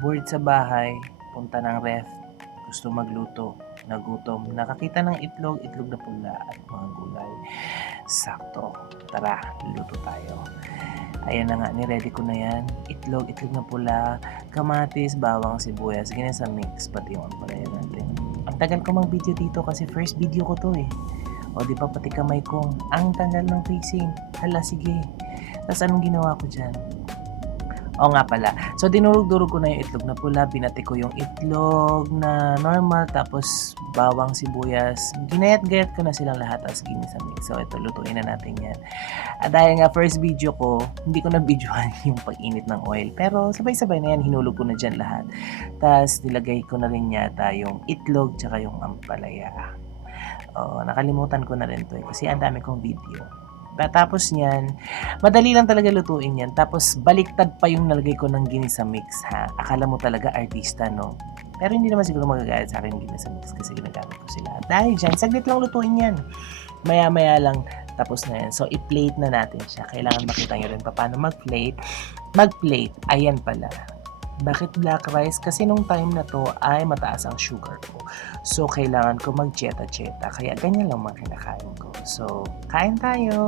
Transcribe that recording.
Bored sa bahay, punta ng ref, gusto magluto, nagutom, nakakita ng itlog, itlog na pula at mga gulay. Sakto, tara, luto tayo. Ayan na nga, ni-ready ko na yan. Itlog, itlog na pula, kamatis, bawang, sibuyas, ganyan sa mix, pati yung ampalaya natin. Ang tagal ko mang video dito kasi first video ko to eh. O di ba pati kamay ko, ang tagal ng facing. Hala, sige. Tapos anong ginawa ko dyan? Oo nga pala. So, dinurog-durog ko na yung itlog na pula. Binati ko yung itlog na normal. Tapos, bawang, sibuyas. Ginayat-gayat ko na silang lahat as ginisa mix. So, ito, lutuin na natin yan. At dahil nga, first video ko, hindi ko na videohan yung pag-init ng oil. Pero, sabay-sabay na yan. Hinulog ko na dyan lahat. Tapos, nilagay ko na rin yata yung itlog tsaka yung ampalaya. Nakalimutan ko na rin to eh. Kasi ang dami kong video. Tapos niyan, madali lang talaga lutuin yan. Tapos baliktad pa yung nalagay ko ng ginisa mix ha. Akala mo talaga artista no? Pero hindi naman siguro magagalit sa akin yung ginisa mix kasi ginagamit ko sila. Dahil dyan, saglit lang lutuin yan. Maya-maya lang tapos na yan. So i-plate na natin siya. Kailangan makita nyo rin pa paano mag-plate. Mag-plate, ayan pala. Bakit black rice? Kasi nung time na to ay mataas ang sugar ko. So, kailangan ko mag-cheta-cheta. Kaya ganyan lang mga kinakain ko. So, kain tayo!